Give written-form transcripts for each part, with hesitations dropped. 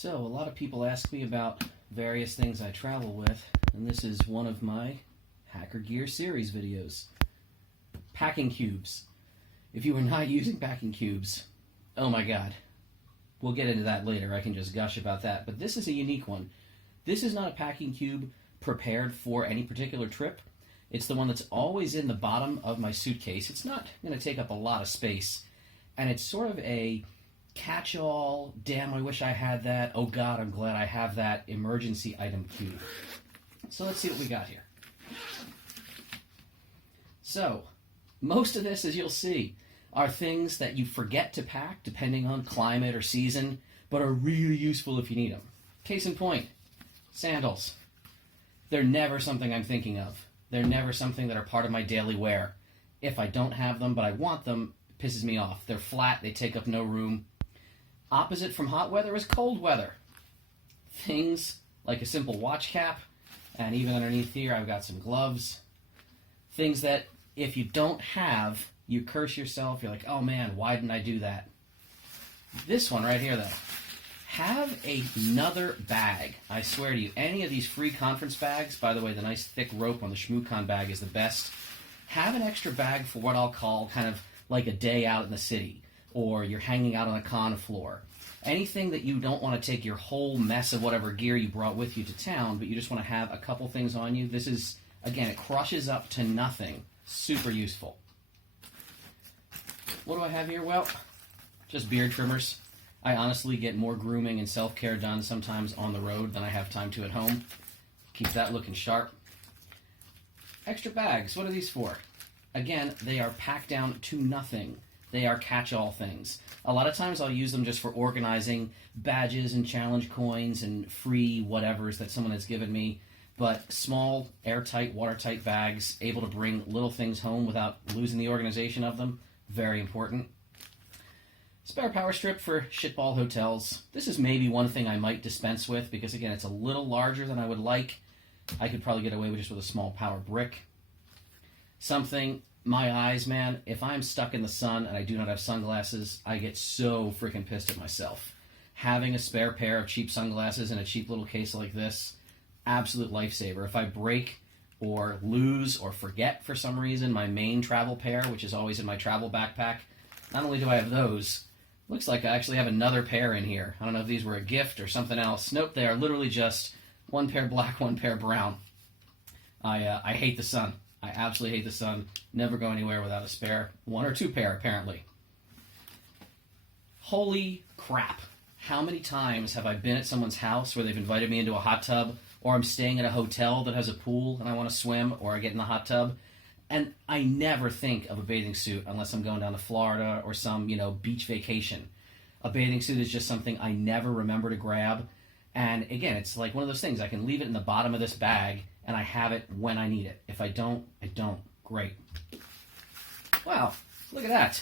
So, a lot of people ask me about various things I travel with, and this is one of my Hacker Gear series videos. Packing cubes. If you are not using packing cubes, oh my god. We'll get into that later, I can just gush about that, but this is a unique one. This is not a packing cube prepared for any particular trip. It's the one that's always in the bottom of my suitcase. It's not going to take up a lot of space, and it's sort of a catch-all, damn, I wish I had that, oh god, I'm glad I have that emergency item cube. So let's see what we got here. So, most of this, as you'll see, are things that you forget to pack depending on climate or season, but are really useful if you need them. Case in point, sandals. They're never something I'm thinking of. They're never something that are part of my daily wear. If I don't have them, but I want them, it pisses me off. They're flat, they take up no room. Opposite from hot weather is cold weather. Things like a simple watch cap, and even underneath here I've got some gloves. Things that if you don't have, you curse yourself. You're like, oh man, why didn't I do that? This one right here though. Have another bag. I swear to you, any of these free conference bags, by the way, the nice thick rope on the ShmooCon bag is the best. Have an extra bag for what I'll call kind of like a day out in the city, or you're hanging out on a con floor. Anything that you don't want to take your whole mess of whatever gear you brought with you to town, but you just want to have a couple things on you. This is, again, it crushes up to nothing. Super useful. What do I have here? Well, just beard trimmers. I honestly get more grooming and self-care done sometimes on the road than I have time to at home. Keep that looking sharp. Extra bags. What are these for? Again, they are packed down to nothing. They are catch-all things. A lot of times I'll use them just for organizing badges and challenge coins and free whatevers that someone has given me. But small, airtight, watertight bags, able to bring little things home without losing the organization of them. Very important. Spare power strip for shitball hotels. This is maybe one thing I might dispense with because, again, it's a little larger than I would like. I could probably get away with just with a small power brick. Something, my eyes, man, if I'm stuck in the sun and I do not have sunglasses, I get so freaking pissed at myself. Having a spare pair of cheap sunglasses in a cheap little case like this, absolute lifesaver. If I break or lose or forget for some reason my main travel pair, which is always in my travel backpack, not only do I have those, looks like I actually have another pair in here. I don't know if these were a gift or something else. Nope, they are literally just one pair black, one pair brown. I hate the sun. I absolutely hate the sun. Never go anywhere without a spare one or two pair, apparently. Holy crap. How many times have I been at someone's house where they've invited me into a hot tub, or I'm staying at a hotel that has a pool and I want to swim, or I get in the hot tub, and I never think of a bathing suit unless I'm going down to Florida or some, beach vacation. A bathing suit is just something I never remember to grab. And again, it's like one of those things. I can leave it in the bottom of this bag and I have it when I need it. If I don't, I don't. Great. Wow, look at that.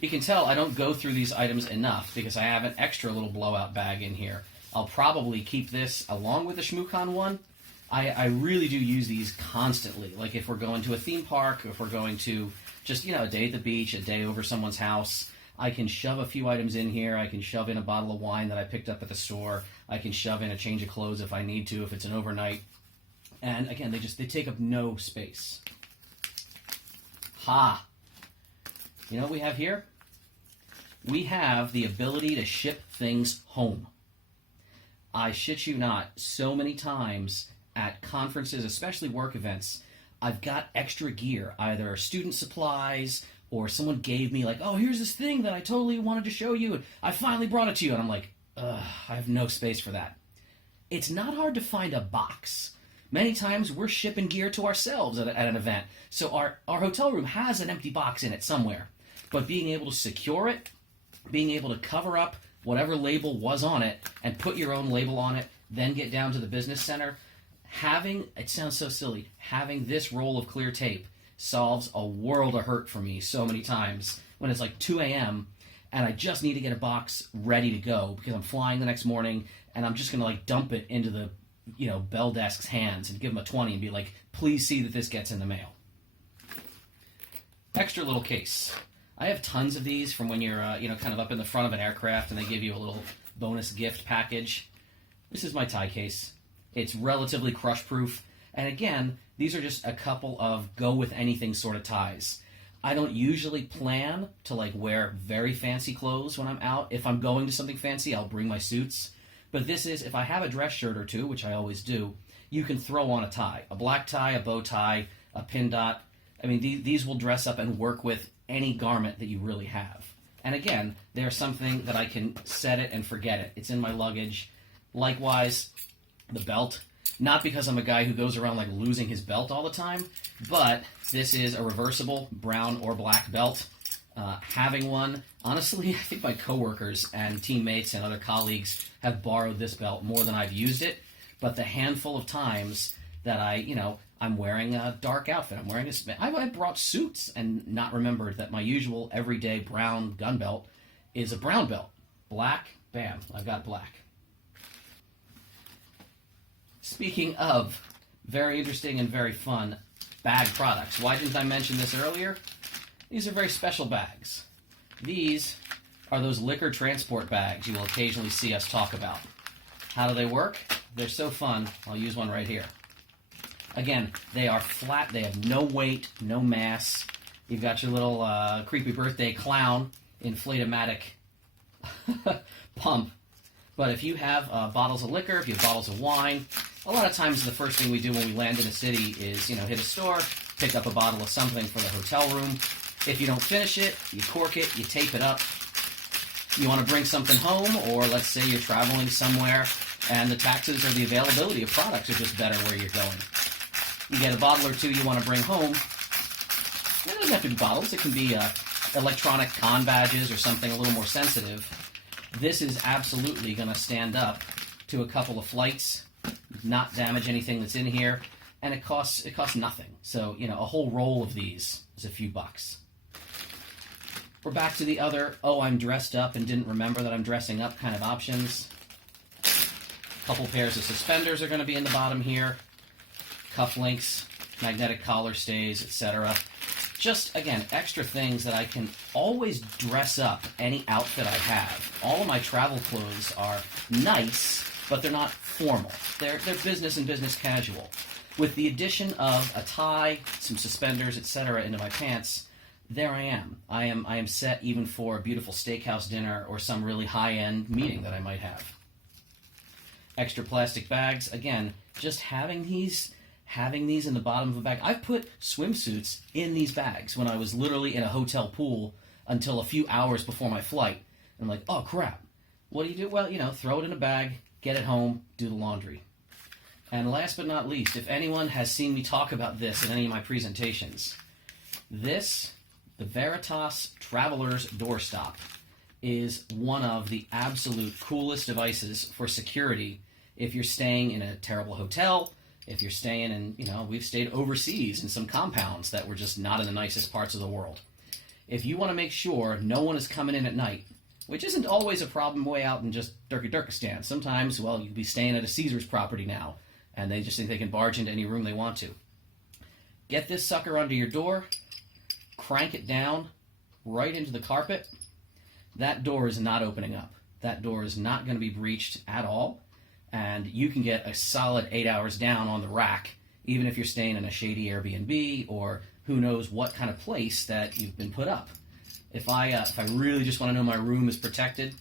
You can tell I don't go through these items enough because I have an extra little blowout bag in here. I'll probably keep this along with the ShmooCon one. I really do use these constantly. Like if we're going to a theme park, if we're going to just, a day at the beach, a day over someone's house, I can shove a few items in here. I can shove in a bottle of wine that I picked up at the store. I can shove in a change of clothes if I need to, if it's an overnight. And again, they take up no space. Ha! You know what we have here? We have the ability to ship things home. I shit you not, so many times at conferences, especially work events, I've got extra gear, either student supplies or someone gave me like, oh, here's this thing that I totally wanted to show you, and I finally brought it to you, and I'm like, ugh, I have no space for that. It's not hard to find a box. Many times we're shipping gear to ourselves at an event, so our hotel room has an empty box in it somewhere. But being able to secure it, being able to cover up whatever label was on it and put your own label on it, then get down to the business center, it sounds so silly, having this roll of clear tape solves a world of hurt for me so many times when it's like 2 a.m. and I just need to get a box ready to go because I'm flying the next morning and I'm just going to dump it into the bell desk's hands and give them a 20 and be like, please see that this gets in the mail. Extra little case. I have tons of these from when you're, kind of up in the front of an aircraft and they give you a little bonus gift package. This is my tie case. It's relatively crush-proof. And again, these are just a couple of go-with-anything sort of ties. I don't usually plan to wear very fancy clothes when I'm out. If I'm going to something fancy, I'll bring my suits. But this is, if I have a dress shirt or two, which I always do, you can throw on a tie. A black tie, a bow tie, a pin dot. I mean, these will dress up and work with any garment that you really have. And again, they're something that I can set it and forget it. It's in my luggage. Likewise, the belt. Not because I'm a guy who goes around losing his belt all the time, but this is a reversible brown or black belt. Having one, honestly, I think my coworkers and teammates and other colleagues have borrowed this belt more than I've used it. But the handful of times that I'm wearing a dark outfit, I'm wearing I brought suits and not remembered that my usual everyday brown gun belt is a brown belt. Black, bam, I've got black. Speaking of very interesting and very fun bag products, why didn't I mention this earlier? These are very special bags. These are those liquor transport bags you will occasionally see us talk about. How do they work? They're so fun. I'll use one right here. Again, they are flat. They have no weight, no mass. You've got your little creepy birthday clown inflatomatic pump. But if you have bottles of liquor, if you have bottles of wine, a lot of times the first thing we do when we land in a city is, hit a store, pick up a bottle of something for the hotel room. If you don't finish it, you cork it, you tape it up. You want to bring something home, or let's say you're traveling somewhere and the taxes or the availability of products are just better where you're going. You get a bottle or two you want to bring home. It doesn't have to be bottles. It can be electronic con badges or something a little more sensitive. This is absolutely going to stand up to a couple of flights, not damage anything that's in here, and it costs nothing. So, a whole roll of these is a few bucks. We're back to the other, I'm dressed up and didn't remember that I'm dressing up kind of options. A couple pairs of suspenders are going to be in the bottom here. Cufflinks, magnetic collar stays, etc. Just, again, extra things that I can always dress up any outfit I have. All of my travel clothes are nice, but they're not formal. They're business and business casual. With the addition of a tie, some suspenders, etc. into my pants, there I am. I am set even for a beautiful steakhouse dinner or some really high-end meeting that I might have. Extra plastic bags, again, just having these in the bottom of a bag. I've put swimsuits in these bags when I was literally in a hotel pool until a few hours before my flight. And I'm like, oh crap, what do you do? Well, throw it in a bag, get it home, do the laundry. And last but not least, if anyone has seen me talk about this in any of my presentations, the Veritas Traveler's Doorstop is one of the absolute coolest devices for security if you're staying in a terrible hotel, if you're staying in, we've stayed overseas in some compounds that were just not in the nicest parts of the world. If you want to make sure no one is coming in at night, which isn't always a problem way out in just Turkestan. Sometimes, you'd be staying at a Caesar's property now, and they just think they can barge into any room they want to. Get this sucker under your door, crank it down right into the carpet. That door is not opening up. That door is not going to be breached at all, and you can get a solid 8 hours down on the rack, even if you're staying in a shady Airbnb or who knows what kind of place that you've been put up. If I really just want to know my room is protected,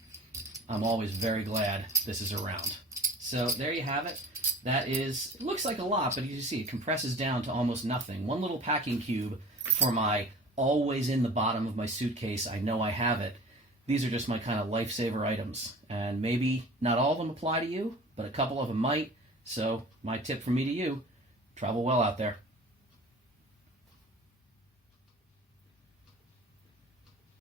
I'm always very glad this is around. So there you have it. It looks like a lot, but you see it compresses down to almost nothing. One little packing cube for my always in the bottom of my suitcase. I know I have it. These are just my kind of lifesaver items. And maybe not all of them apply to you, but a couple of them might. So my tip from me to you, travel well out there.